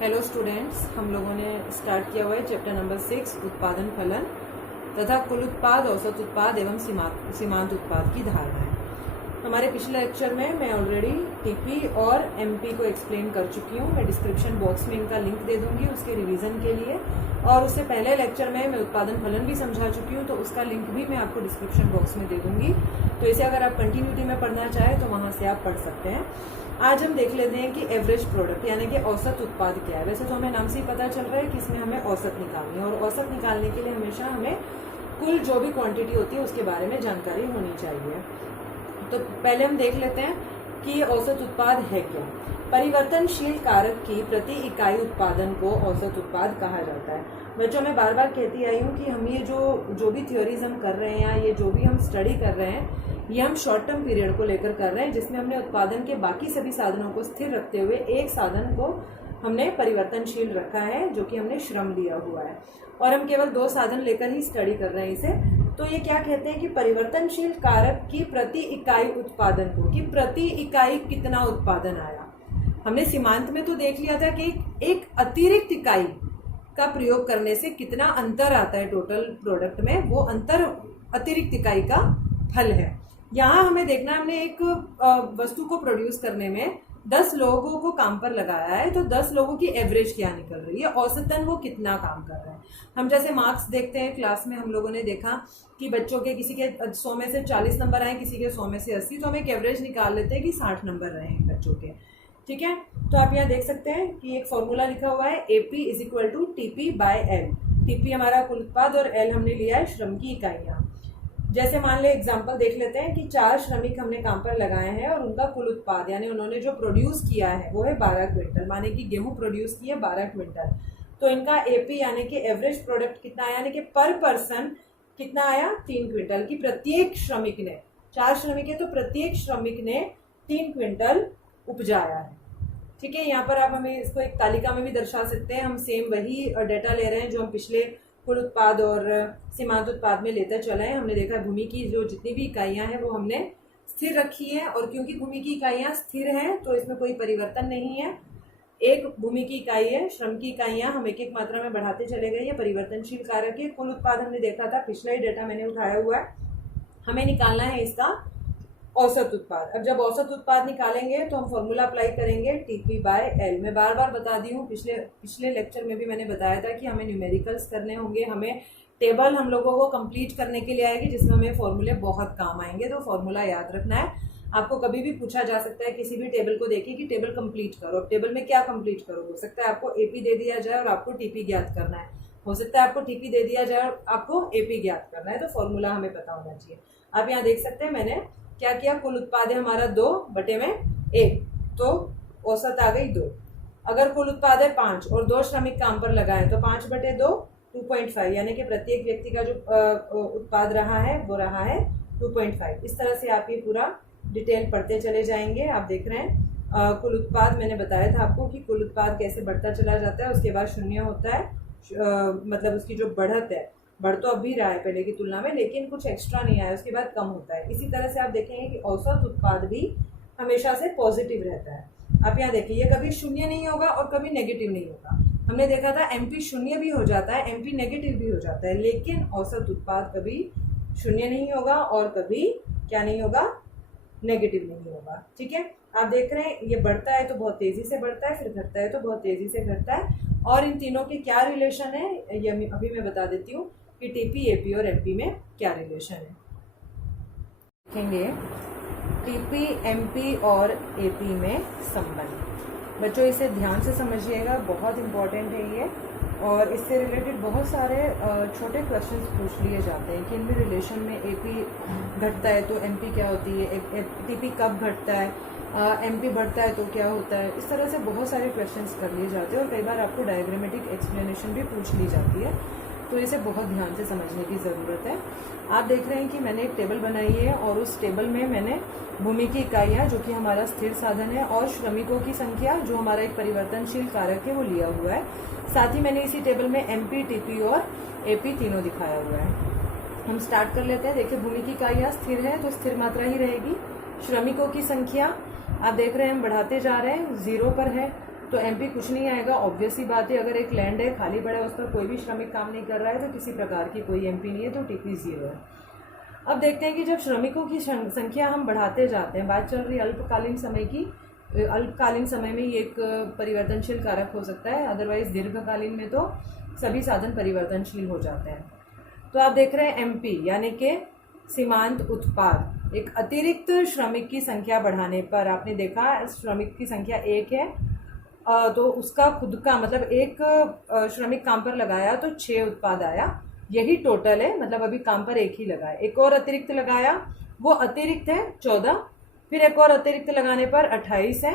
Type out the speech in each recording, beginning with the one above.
Hello students, हम लोगों ने स्टार्ट किया हुआ है चैप्टर नंबर 6 उत्पादन फलन तथा कुल उत्पाद, औसत उत्पाद एवं सीमांत उत्पाद की धारणाएं। हमारे पिछले लेक्चर में मैं ऑलरेडी टीपी और एमपी को एक्सप्लेन कर चुकी हूँ। मैं डिस्क्रिप्शन बॉक्स में इनका लिंक दे दूंगी उसके रिवीजन के लिए, और उससे पहले लेक्चर में मैं उत्पादन फलन भी समझा चुकी हूँ, तो उसका लिंक भी मैं आपको डिस्क्रिप्शन बॉक्स में दे दूंगी। तो इसे अगर आप कंटिन्यूटी में पढ़ना चाहें तो वहां से आप पढ़ सकते हैं। आज हम देख लेते हैं कि एवरेज प्रोडक्ट यानी कि औसत उत्पाद क्या है। वैसे तो हमें नाम से ही पता चल रहा है कि इसमें हमें औसत निकालनी है, और औसत निकालने के लिए हमेशा हमें कुल जो भी क्वांटिटी होती है उसके बारे में जानकारी होनी चाहिए। तो पहले हम देख लेते हैं कि औसत उत्पाद है क्या। परिवर्तनशील कारक की प्रति इकाई उत्पादन को औसत उत्पाद कहा जाता है। बच्चों, मैं बार बार कहती आई हूँ कि हम ये जो भी थ्योरीज हम कर रहे हैं या ये जो भी हम स्टडी कर रहे हैं, ये हम शॉर्ट टर्म पीरियड को लेकर कर रहे हैं, जिसमें हमने उत्पादन के बाकी सभी साधनों को स्थिर रखते हुए एक साधन को हमने परिवर्तनशील रखा है, जो कि हमने श्रम दिया हुआ है, और हम केवल 2 साधन लेकर ही स्टडी कर रहे हैं इसे। तो ये क्या कहते हैं कि परिवर्तनशील कारक की प्रति इकाई उत्पादन को, कि प्रति इकाई कितना उत्पादन आया। हमने सीमांत में तो देख लिया था कि एक अतिरिक्त इकाई का प्रयोग करने से कितना अंतर आता है टोटल प्रोडक्ट में, वो अंतर अतिरिक्त इकाई का फल है। यहाँ हमें देखना, हमने एक वस्तु को प्रोड्यूस करने में 10 लोगों को काम पर लगाया है, तो 10 लोगों की एवरेज क्या निकल रही है, औसतन वो कितना काम कर रहे हैं। हम जैसे मार्क्स देखते हैं क्लास में, हम लोगों ने देखा कि बच्चों के किसी के 100 में से 40 नंबर आए, किसी के 100 में से 80, तो हम एक एवरेज निकाल लेते हैं कि 60 नंबर रहे हैं बच्चों के। ठीक है, तो आप यहाँ देख सकते हैं कि एक फॉर्मूला लिखा हुआ है AP = TP/L। TP हमारा कुल उत्पाद और L हमने लिया है श्रम की इकाइयाँ। जैसे मान ले एग्जांपल देख लेते हैं कि 4 श्रमिक हमने काम पर लगाए हैं और उनका कुल उत्पाद यानी उन्होंने जो प्रोड्यूस किया है वो है 12 क्विंटल, माने कि गेहूं प्रोड्यूस किए 12 क्विंटल। तो इनका AP यानी कि एवरेज प्रोडक्ट कितना आया, यानी कि पर पर्सन कितना आया, 3 क्विंटल की प्रत्येक श्रमिक ने। 4 श्रमिक है तो प्रत्येक श्रमिक ने 3 क्विंटल उपजाया है। ठीक है, यहाँ पर आप हमें इसको एक तालिका में भी दर्शा सकते हैं। हम सेम वही डेटा ले रहे हैं जो हम पिछले कुल उत्पाद और सीमांत उत्पाद में लेते चले हैं। हमने देखा भूमि की जो जितनी भी इकाइयां हैं वो हमने स्थिर रखी है, और क्योंकि भूमि की इकाइयां स्थिर हैं तो इसमें कोई परिवर्तन नहीं है। एक भूमि की इकाई है, श्रम की इकाइयां हम एक मात्रा में बढ़ाते चले गए, ये परिवर्तनशील कारक है। कुल उत्पाद हमने देखा था, पिछला ही डेटा मैंने उठाया हुआ है। हमें निकालना है इसका औसत उत्पाद। अब जब औसत उत्पाद निकालेंगे तो हम फॉर्मूला अप्लाई करेंगे TP/L। मैं बार बार बता दी हूँ, पिछले लेक्चर में भी मैंने बताया था कि हमें न्यूमेरिकल्स करने होंगे, हमें टेबल हम लोगों को कंप्लीट करने के लिए आएगी, जिसमें हमें फॉर्मूले बहुत काम आएंगे। तो फॉर्मूला याद रखना है। आपको कभी भी पूछा जा सकता है किसी भी टेबल को देखिए कि टेबल कंप्लीट करो। अब टेबल में क्या कंप्लीट करो, हो सकता है आपको AP दे दिया जाए और आपको TP ज्ञात करना है, हो सकता है आपको TP दे दिया जाए और आपको AP ज्ञात करना है। तो फॉर्मूला हमें पता होना चाहिए। आप यहाँ देख सकते हैं मैंने क्या किया, कुल उत्पाद है हमारा 2/1, तो औसत आ गई 2। अगर कुल उत्पाद है 5 और 2 श्रमिक काम पर लगाए तो 5/2 2.5, यानी कि प्रत्येक व्यक्ति का जो उत्पाद रहा है वो रहा है 2.5। इस तरह से आप ये पूरा डिटेल पढ़ते चले जाएंगे। आप देख रहे हैं कुल उत्पाद, मैंने बताया था आपको कि कुल उत्पाद कैसे बढ़ता चला जाता है, उसके बाद 0 होता है, मतलब उसकी जो बढ़त है, बढ़ तो अब भी रहा है पहले की तुलना में, लेकिन कुछ एक्स्ट्रा नहीं आया, उसके बाद कम होता है। इसी तरह से आप देखेंगे कि औसत उत्पाद भी हमेशा से पॉजिटिव रहता है। आप यहाँ देखिए, ये कभी 0 नहीं होगा और कभी नेगेटिव नहीं होगा। हमने देखा था MP 0 भी हो जाता है, MP नेगेटिव भी हो जाता है, लेकिन औसत उत्पाद कभी 0 नहीं होगा और कभी क्या नहीं होगा, नेगेटिव नहीं होगा। ठीक है, आप देख रहे हैं ये बढ़ता है तो बहुत तेजी से बढ़ता है, फिर घटता है तो बहुत तेजी से घटता है, और इन तीनों के क्या रिलेशन है ये अभी मैं बता देती हूँ कि TP, AP और MP में क्या रिलेशन है। देखेंगे TP, MP और AP में संबंध। बच्चों इसे ध्यान से समझिएगा, बहुत इंपॉर्टेंट है ये, और इससे रिलेटेड बहुत सारे छोटे क्वेश्चंस पूछ लिए जाते हैं कि इनमें रिलेशन में AP घटता है तो MP क्या होती है, TP कब घटता है, MP बढ़ता है तो क्या होता है। इस तरह से बहुत सारे क्वेश्चंस कर लिए जाते हैं, और कई बार आपको डायग्रामेटिक एक्सप्लेनेशन भी पूछ ली जाती है, तो इसे बहुत ध्यान से समझने की ज़रूरत है। आप देख रहे हैं कि मैंने एक टेबल बनाई है, और उस टेबल में मैंने भूमि की इकाइयाँ जो कि हमारा स्थिर साधन है, और श्रमिकों की संख्या जो हमारा एक परिवर्तनशील कारक है वो लिया हुआ है। साथ ही मैंने इसी टेबल में MP, TP और AP तीनों दिखाया हुआ है। हम स्टार्ट कर लेते हैं। देखिए, भूमि की इकाइयाँ स्थिर है तो स्थिर मात्रा ही रहेगी। श्रमिकों की संख्या आप देख रहे हैं हम बढ़ाते जा रहे हैं, 0 पर है, तो एमपी कुछ नहीं आएगा, ऑब्वियस ही बात है। अगर एक लैंड है खाली पड़ा है, उस पर कोई भी श्रमिक काम नहीं कर रहा है, तो किसी प्रकार की कोई एमपी नहीं है, तो टीपी 0 है। अब देखते हैं कि जब श्रमिकों की संख्या हम बढ़ाते जाते हैं, बात चल रही है अल्पकालीन समय की। अल्पकालीन समय में ये एक परिवर्तनशील कारक हो सकता है, अदरवाइज दीर्घकालीन में तो सभी साधन परिवर्तनशील हो जाते हैं। तो आप देख रहे हैं एमपी यानी कि सीमांत उत्पाद, एक अतिरिक्त श्रमिक की संख्या बढ़ाने पर आपने देखा श्रमिक की संख्या 1 है, तो उसका खुद का मतलब एक श्रमिक काम पर लगाया तो 6 उत्पाद आया, यही टोटल है। मतलब अभी काम पर एक ही लगाया, एक और अतिरिक्त लगाया, वो अतिरिक्त है 14, फिर एक और अतिरिक्त लगाने पर 28 है,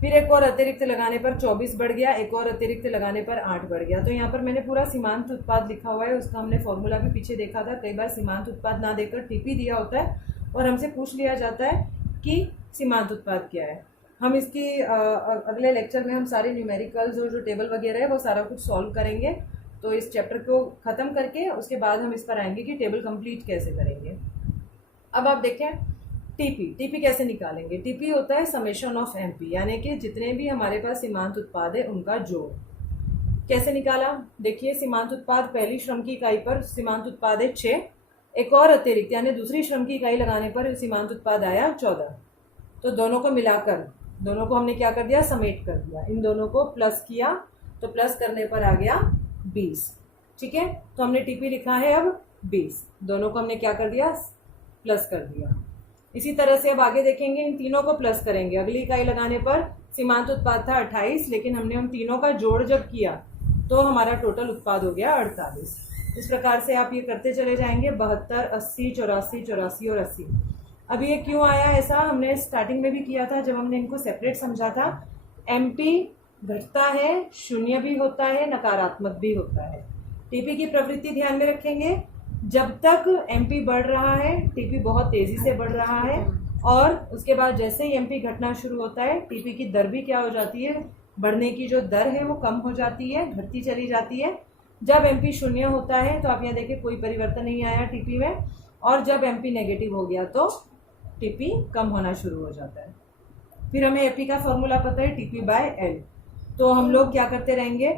फिर एक और अतिरिक्त लगाने पर 24 बढ़ गया, एक और अतिरिक्त लगाने पर 8 बढ़ गया। तो यहाँ पर मैंने पूरा सीमांत उत्पाद लिखा हुआ है, उसका हमने फॉर्मूला भी पीछे देखा था। कई बार सीमांत उत्पाद ना देकर टीपी दिया होता है और हमसे पूछ लिया जाता है कि सीमांत उत्पाद क्या है। हम इसकी अगले लेक्चर में हम सारे न्यूमेरिकल्स और जो टेबल वगैरह है वो सारा कुछ सॉल्व करेंगे। तो इस चैप्टर को ख़त्म करके उसके बाद हम इस पर आएंगे कि टेबल कंप्लीट कैसे करेंगे। अब आप देखें टीपी कैसे निकालेंगे। टीपी होता है समेशन ऑफ एमपी, यानी कि जितने भी हमारे पास सीमांत उत्पाद है उनका जोड़। कैसे निकाला, देखिए सीमांत उत्पाद पहली श्रम की इकाई पर सीमांत उत्पाद है 6, एक और अतिरिक्त यानी दूसरी श्रम की इकाई लगाने पर सीमांत उत्पाद आया 14। तो दोनों को मिलाकर दोनों को हमने क्या कर दिया, समेट कर दिया, इन दोनों को प्लस किया, तो प्लस करने पर आ गया 20। ठीक है, तो हमने टीपी लिखा है अब 20, दोनों को हमने क्या कर दिया, प्लस कर दिया। इसी तरह से अब आगे देखेंगे, इन तीनों को प्लस करेंगे। अगली इकाई लगाने पर सीमांत उत्पाद था 28, लेकिन हमने उन तीनों का जोड़ जब किया तो हमारा टोटल उत्पाद हो गया 48। इस प्रकार से आप ये करते चले जाएंगे, 72, 80, 84, 84 और 80। अभी ये क्यों आया ऐसा, हमने स्टार्टिंग में भी किया था जब हमने इनको सेपरेट समझा था। एमपी घटता है, शून्य भी होता है, नकारात्मक भी होता है। टीपी की प्रवृत्ति ध्यान में रखेंगे, जब तक एमपी बढ़ रहा है टीपी बहुत तेजी से बढ़ रहा है, और उसके बाद जैसे ही एमपी घटना शुरू होता है टीपी की दर भी क्या हो जाती है, बढ़ने की जो दर है वो कम हो जाती है, घटती चली जाती है। जब एमपी शून्य होता है तो आप यहाँ देखिए कोई परिवर्तन नहीं आया टीपी में, और जब एमपी नेगेटिव हो गया तो टीपी कम होना शुरू हो जाता है। फिर हमें एपी का फॉर्मूला पता है, टीपी बाय एल। तो हम लोग क्या करते रहेंगे,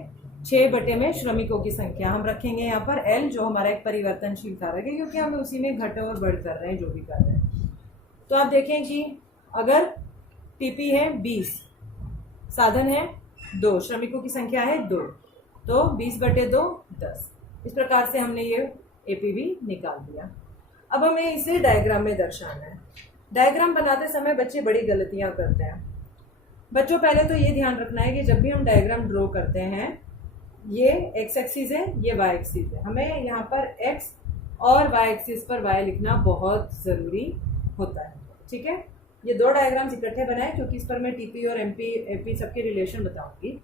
6 बटे में श्रमिकों की संख्या हम रखेंगे यहाँ पर एल, जो हमारा एक परिवर्तनशील कारक है, क्योंकि हम उसी में घट और बढ़ कर रहे हैं जो भी कर रहे हैं। तो आप देखें कि अगर टीपी है 20, साधन है 2, श्रमिकों की संख्या है 2, तो 20 बटे 2 10। इस प्रकार से हमने ये एपी भी निकाल दिया। अब हमें इसे डायग्राम में दर्शाना है। डायग्राम बनाते समय बच्चे बड़ी गलतियां करते हैं। बच्चों पहले तो ये ध्यान रखना है कि जब भी हम डायग्राम ड्रॉ करते हैं, ये एक्स एक्सिस है, ये वाई एक्सिस है, हमें यहाँ पर एक्स और वाई एक्सिस पर वाई लिखना बहुत ज़रूरी होता है। ठीक है, ये 2 डायग्राम्स इकट्ठे बनाए क्योंकि इस पर मैं टीपी और एपी सबके रिलेशन बताऊंगी,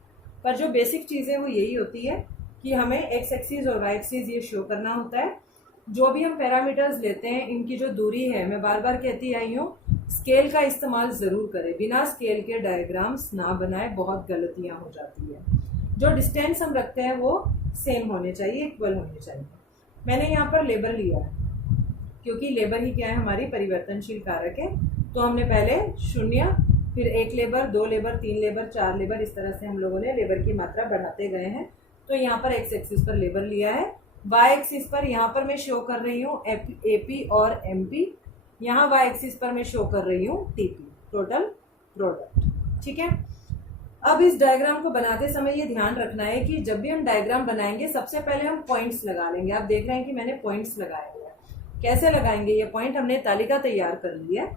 पर जो बेसिक चीज़ है वो यही होती है कि हमें एक्स एक्सिस और वाई एक्सिस ये शो करना होता है। जो भी हम पैरामीटर्स लेते हैं इनकी जो दूरी है, मैं बार बार कहती आई हूँ, स्केल का इस्तेमाल ज़रूर करें, बिना स्केल के डायग्राम्स ना बनाए, बहुत गलतियाँ हो जाती है। जो डिस्टेंस हम रखते हैं वो सेम होने चाहिए, इक्वल होने चाहिए। मैंने यहाँ पर लेबर लिया है क्योंकि लेबर ही क्या है, हमारी परिवर्तनशील कारक है। तो हमने पहले 0, फिर 1 लेबर, 2 लेबर, 3 लेबर, 4 लेबर, इस तरह से हम लोगों ने लेबर की मात्रा बढ़ाते गए हैं। तो यहाँ पर एक्स एक्सिस पर लेबर लिया है, वाई एक्सिस पर यहाँ पर मैं शो कर रही हूँ एपी और एमपी, यहाँ वाई एक्सिस पर मैं शो कर रही हूँ टीपी, टोटल प्रोडक्ट। ठीक है, अब इस डायग्राम को बनाते समय ये ध्यान रखना है कि जब भी हम डायग्राम बनाएंगे सबसे पहले हम पॉइंट्स लगा लेंगे। आप देख रहे हैं कि मैंने पॉइंट्स लगाए हुए हैं। कैसे लगाएंगे ये पॉइंट, हमने तालिका तैयार कर ली है।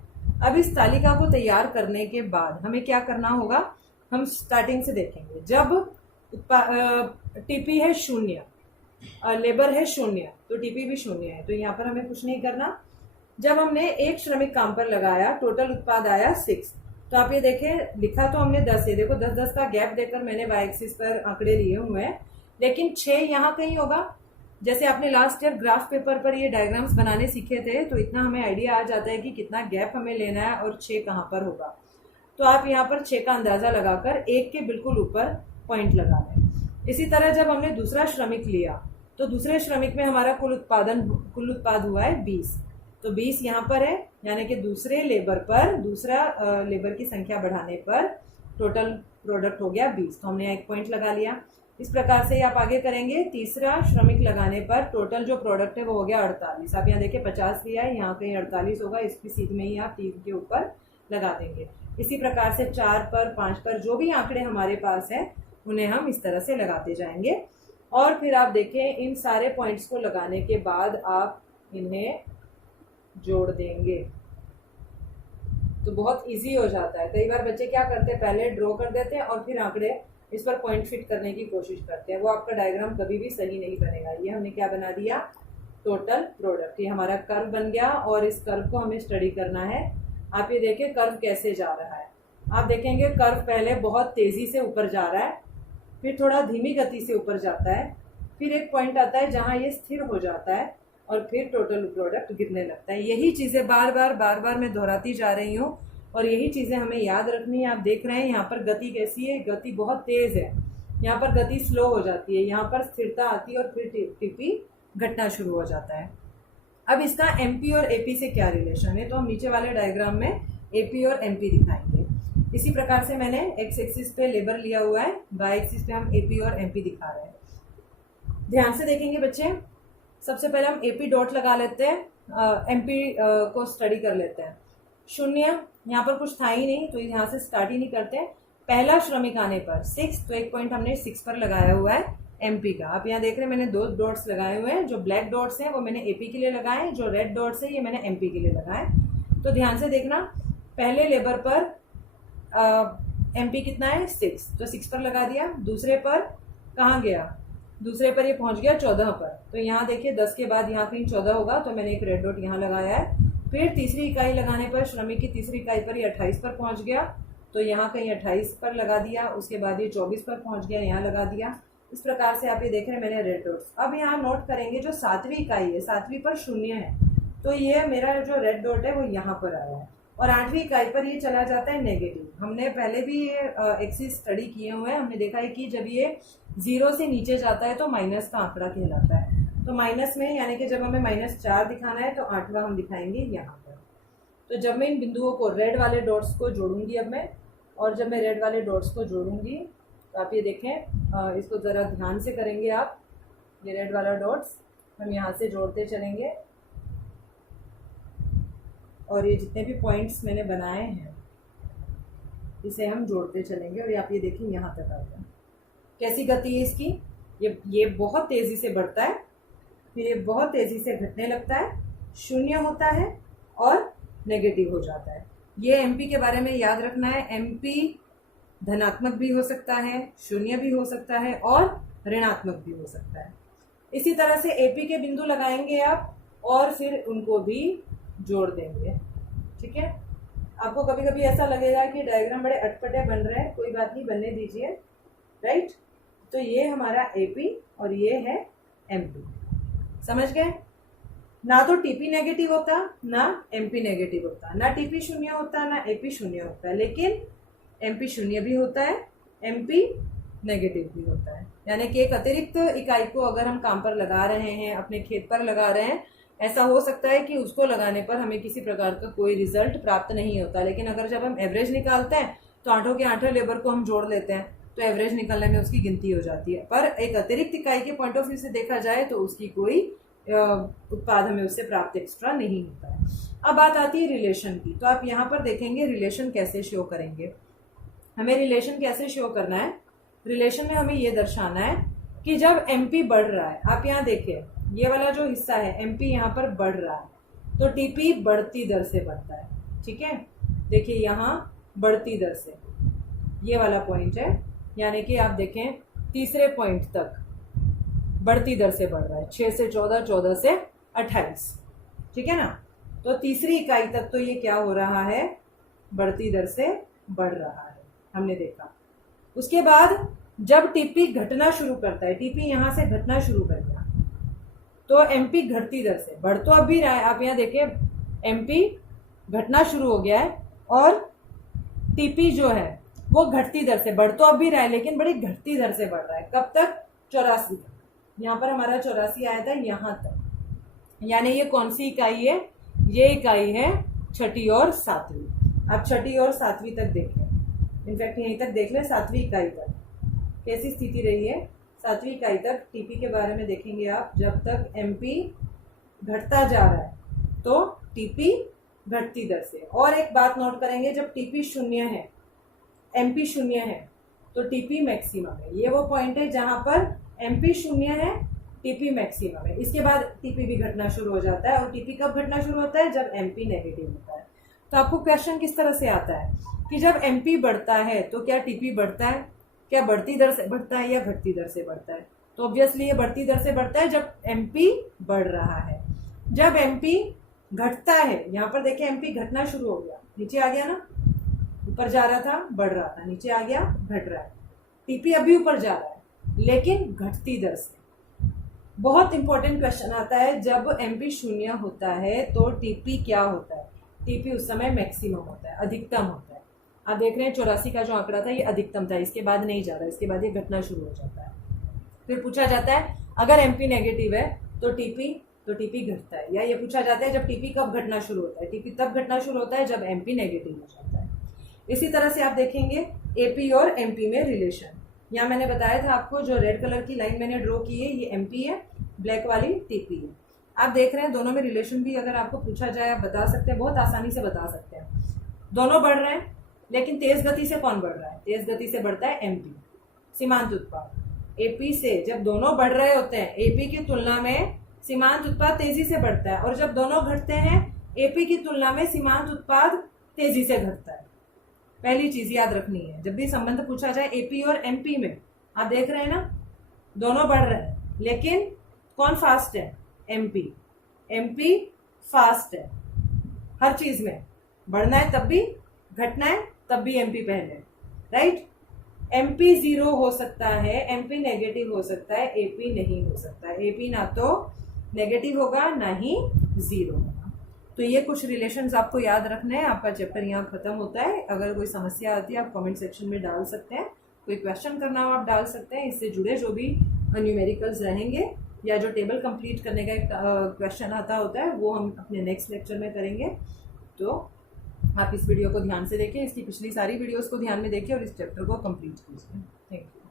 अब इस तालिका को तैयार करने के बाद हमें क्या करना होगा, हम स्टार्टिंग से देखेंगे। जब टीपी है 0, लेबर है 0, तो टीपी भी 0 है, तो यहाँ पर हमें कुछ नहीं करना। जब हमने एक श्रमिक काम पर लगाया, टोटल उत्पाद आया 6, तो आप ये देखें, लिखा तो हमने 10 है, देखो 10-10 का गैप देकर मैंने वाई एक्सिस पर आंकड़े लिए हुए हैं, लेकिन 6 यहाँ कहीं होगा। जैसे आपने लास्ट ईयर ग्राफ पेपर पर ये डायग्राम्स बनाने सीखे थे, तो इतना हमें आइडिया आ जाता है कि कितना गैप हमें लेना है और 6 कहाँ पर होगा। तो आप यहाँ पर 6 का अंदाजा लगाकर 1 के बिल्कुल ऊपर पॉइंट लगा दें। इसी तरह जब हमने दूसरा श्रमिक लिया, तो दूसरे श्रमिक में हमारा कुल उत्पाद हुआ है 20, तो 20 यहाँ पर है, यानी कि दूसरे लेबर पर, दूसरा लेबर की संख्या बढ़ाने पर टोटल प्रोडक्ट हो गया 20, तो हमने एक पॉइंट लगा लिया। इस प्रकार से आप आगे करेंगे। तीसरा श्रमिक लगाने पर टोटल जो प्रोडक्ट है वो हो गया 48। आप यहाँ देखिए 50 लिया है, यहाँ कहीं 48 होगा, इसकी सीध में ही आप 3 के ऊपर लगा देंगे। इसी प्रकार से 4 पर 5 पर जो भी आंकड़े हमारे पास है उन्हें हम इस तरह से लगाते जाएंगे। और फिर आप देखें इन सारे पॉइंट्स को लगाने के बाद आप इन्हें जोड़ देंगे तो बहुत इजी हो जाता है। कई बार बच्चे क्या करते हैं, पहले ड्रॉ कर देते हैं और फिर आंकड़े इस पर पॉइंट फिट करने की कोशिश करते हैं, वो आपका डायग्राम कभी भी सही नहीं बनेगा। ये हमने क्या बना दिया, टोटल प्रोडक्ट। ये हमारा कर्व बन गया और इस कर्व को हमें स्टडी करना है। आप ये देखें कर्व कैसे जा रहा है। आप देखेंगे कर्व पहले बहुत तेजी से ऊपर जा रहा है, फिर थोड़ा धीमी गति से ऊपर जाता है, फिर एक पॉइंट आता है जहां ये स्थिर हो जाता है और फिर टोटल प्रोडक्ट गिरने लगता है। यही चीजें बार बार मैं दोहराती जा रही हूँ और यही चीजें हमें याद रखनी है। आप देख रहे हैं यहाँ पर गति कैसी है, गति बहुत तेज है, यहाँ पर गति स्लो हो जाती है, यहाँ पर स्थिरता आती है और फिर टीपी घटना शुरू हो जाता है। अब इसका एमपी और एपी से क्या रिलेशन है, तो हम नीचे वाले डायग्राम में एपी और एमपी दिखाएंगे। इसी प्रकार से मैंने एक्स एक्सिस पे लेबर लिया हुआ है, वाई एक्सिस पे हम एपी और एमपी दिखा रहे हैं। ध्यान से देखेंगे बच्चे, सबसे पहले हम एपी डॉट लगा लेते हैं, एमपी को स्टडी कर लेते हैं। 0, यहाँ पर कुछ था ही नहीं तो यहाँ से स्टार्ट ही नहीं करते। पहला श्रमिक आने पर 6, तो एक पॉइंट हमने 6 पर लगाया हुआ है एमपी का। आप यहाँ देख रहे हैं मैंने 2 डॉट्स लगाए हुए हैं, जो ब्लैक डॉट्स हैं वो मैंने एपी के लिए लगाए, जो रेड डॉट्स है ये मैंने एमपी के लिए लगाए। तो ध्यान से देखना, पहले लेबर पर एमपी कितना है 6, तो 6 पर लगा दिया। दूसरे पर कहाँ गया, दूसरे पर ये पहुंच गया 14 पर, तो यहाँ देखिए 10 के बाद यहाँ कहीं 14 होगा, तो मैंने एक रेड डॉट यहाँ लगाया है। फिर तीसरी इकाई लगाने पर श्रमिक की तीसरी इकाई पर ये 28 पर पहुंच गया, तो यहाँ कहीं 28 पर लगा दिया। उसके बाद ये 24 पर पहुंच गया, यहाँ लगा दिया। इस प्रकार से आप ये देख रहे हैं मैंने रेड डॉट्स। अब यहाँ नोट करेंगे जो 7वीं इकाई है, 7वीं पर 0 है, तो ये मेरा जो रेड डॉट है वो यहाँ पर आया है। और 8वीं इकाई पर ये चला जाता है नेगेटिव। हमने पहले भी ये एक्सिस स्टडी किए हुए हैं, हमने देखा है कि जब ये 0 से नीचे जाता है तो माइनस का आंकड़ा कहलाता है। तो माइनस में यानी कि जब हमें -4 दिखाना है तो 8वां हम दिखाएंगे यहाँ पर। तो जब मैं इन बिंदुओं को रेड वाले डॉट्स को जोड़ूंगी अब मैं, और जब मैं रेड वाले डॉट्स को जोड़ूंगी तो आप ये देखें, इसको ज़रा ध्यान से करेंगे आप। ये रेड वाला डॉट्स हम यहाँ से जोड़ते चलेंगे और ये जितने भी पॉइंट्स मैंने बनाए हैं इसे हम जोड़ते चलेंगे और आप ये देखिए यहाँ तक आ गया। कैसी गति है इसकी, ये बहुत तेज़ी से बढ़ता है, फिर ये बहुत तेज़ी से घटने लगता है, 0 होता है और नेगेटिव हो जाता है। ये एमपी के बारे में याद रखना है, एमपी धनात्मक भी हो सकता है, 0 भी हो सकता है और ऋणात्मक भी हो सकता है। इसी तरह से एपी के बिंदु लगाएंगे आप और फिर उनको भी जोड़ देंगे। ठीक है, आपको कभी कभी ऐसा लगेगा कि डायग्राम बड़े अटपटे बन रहे हैं, कोई बात नहीं, बनने दीजिए। राइट, तो ये हमारा एपी और ये है एमपी। समझ गए ना, तो टीपी नेगेटिव होता ना एमपी नेगेटिव होता, ना टीपी 0 होता ना एपी 0 होता है, लेकिन एमपी 0 भी होता है, एमपी नेगेटिव भी होता है। यानी कि एक अतिरिक्त इकाई को अगर हम काम पर लगा रहे हैं, अपने खेत पर लगा रहे हैं, ऐसा हो सकता है कि उसको लगाने पर हमें किसी प्रकार का कोई रिजल्ट प्राप्त नहीं होता, लेकिन अगर जब हम एवरेज निकालते हैं तो 8 के 8 लेबर को हम जोड़ लेते हैं तो एवरेज निकलने में उसकी गिनती हो जाती है। पर एक अतिरिक्त इकाई के पॉइंट ऑफ व्यू से देखा जाए तो उसकी कोई उत्पाद हमें उससे प्राप्त एक्स्ट्रा नहीं होता है। अब बात आती है रिलेशन की, तो आप यहाँ पर देखेंगे रिलेशन कैसे शो करेंगे। हमें रिलेशन कैसे शो करना है, रिलेशन में हमें ये दर्शाना है कि जब एमपी बढ़ रहा है, आप यहाँ देखिए ये वाला जो हिस्सा है एमपी यहाँ पर बढ़ रहा है तो टीपी बढ़ती दर से बढ़ता है। ठीक है, देखिए यहाँ बढ़ती दर से ये वाला पॉइंट है, यानी कि आप देखें तीसरे पॉइंट तक बढ़ती दर से बढ़ रहा है, 6 से 14, 14 से 28। ठीक है ना, तो तीसरी इकाई तक तो ये क्या हो रहा है, बढ़ती दर से बढ़ रहा है, हमने देखा। उसके बाद जब टीपी घटना शुरू करता है, टीपी यहाँ से घटना शुरू कर दिया तो एमपी घटती दर से बढ़ तो अब भी रहा है। आप यहाँ देखिए एमपी घटना शुरू हो गया है और टीपी जो है वो घटती दर से बढ़ तो अब भी रहा है, लेकिन बड़ी घटती दर से बढ़ रहा है। कब तक, 84 तक। यहाँ पर हमारा 84 आया था यहाँ तक, यानी ये कौन सी इकाई है, ये इकाई है 6ठी और 7वीं। अब 6ठी और 7वीं तक देखें, इनफैक्ट यहीं तक देख लें, 7वीं इकाई तक कैसी स्थिति रही है। 7वीं इकाई तक टीपी के बारे में देखेंगे आप, जब तक एमपी घटता जा रहा है तो टीपी घटती दर से। और एक बात नोट करेंगे, जब टीपी 0 है, एमपी 0 है, तो टीपी मैक्सिमम है। ये वो पॉइंट है जहां पर एमपी 0 है, टीपी मैक्सिमम है। इसके बाद टीपी भी घटना शुरू हो जाता है। और टीपी कब घटना शुरू होता है? जब एमपी नेगेटिव होता है। तो आपको क्वेश्चन किस तरह से आता है कि जब एमपी बढ़ता है तो क्या टीपी बढ़ता है? क्या बढ़ती दर से बढ़ता है या घटती दर से बढ़ता है? तो ऑब्वियसली ये बढ़ती दर से बढ़ता है जब एमपी बढ़ रहा है। जब एमपी घटता है, यहाँ पर देखिए एमपी घटना शुरू हो गया, नीचे आ गया ना, ऊपर जा रहा था बढ़ रहा था, नीचे आ गया घट रहा है। टीपी अभी ऊपर जा रहा है लेकिन घटती दर से। बहुत इंपॉर्टेंट क्वेश्चन आता है, जब एमपी 0 होता है तो टीपी क्या होता है? टीपी उस समय मैक्सिमम होता है, अधिकतम होता है। आप देख रहे हैं 84 का जो आंकड़ा था ये अधिकतम था, इसके बाद नहीं जा रहा, इसके बाद ये घटना शुरू हो जाता है। फिर पूछा जाता है अगर एमपी नेगेटिव है तो टीपी घटता है। या ये पूछा जाता है जब टीपी कब घटना शुरू होता है? टीपी तब घटना शुरू होता है जब एमपी नेगेटिव हो जाता है। इसी तरह से आप देखेंगे एपी और एमपी में रिलेशन। यहाँ मैंने बताया था आपको, जो रेड कलर की लाइन मैंने ड्रॉ की है ये एमपी है, ब्लैक वाली टीपी है। आप देख रहे हैं दोनों में रिलेशन भी अगर आपको पूछा जाए आप बता सकते हैं, बहुत आसानी से बता सकते हैं। दोनों बढ़ रहे हैं लेकिन तेज गति से कौन बढ़ रहा है? तेज गति से बढ़ता है एमपी, सीमांत उत्पाद। एपी से जब दोनों बढ़ रहे होते हैं, एपी की तुलना में सीमांत उत्पाद तेजी से बढ़ता है, और जब दोनों घटते हैं एपी की तुलना में सीमांत उत्पाद तेजी से घटता है। पहली चीज याद रखनी है, जब भी संबंध पूछा जाए एपी और एमपी में, आप देख रहे हैं ना दोनों बढ़ रहे हैं लेकिन कौन फास्ट है? एमपी। एमपी फास्ट है हर चीज में, बढ़ना है तब भी, घटना है तब भी एमपी पहले, राइट। एमपी 0 हो सकता है, एमपी नेगेटिव हो सकता है, एपी नहीं हो सकता है। एपी ना तो नेगेटिव होगा ना ही 0 होगा। तो ये कुछ रिलेशंस आपको याद रखना है। आपका चैप्टर यहाँ खत्म होता है। अगर कोई समस्या आती है आप कमेंट सेक्शन में डाल सकते हैं, कोई क्वेश्चन करना हो आप डाल सकते हैं। इससे जुड़े जो भी न्यूमेरिकल्स रहेंगे या जो टेबल कंप्लीट करने का एक क्वेश्चन आता होता है वो हम अपने नेक्स्ट लेक्चर में करेंगे। तो आप इस वीडियो को ध्यान से देखें, इसकी पिछली सारी वीडियोस को ध्यान में देखें और इस चैप्टर को कंप्लीट कीजिए। Thank you.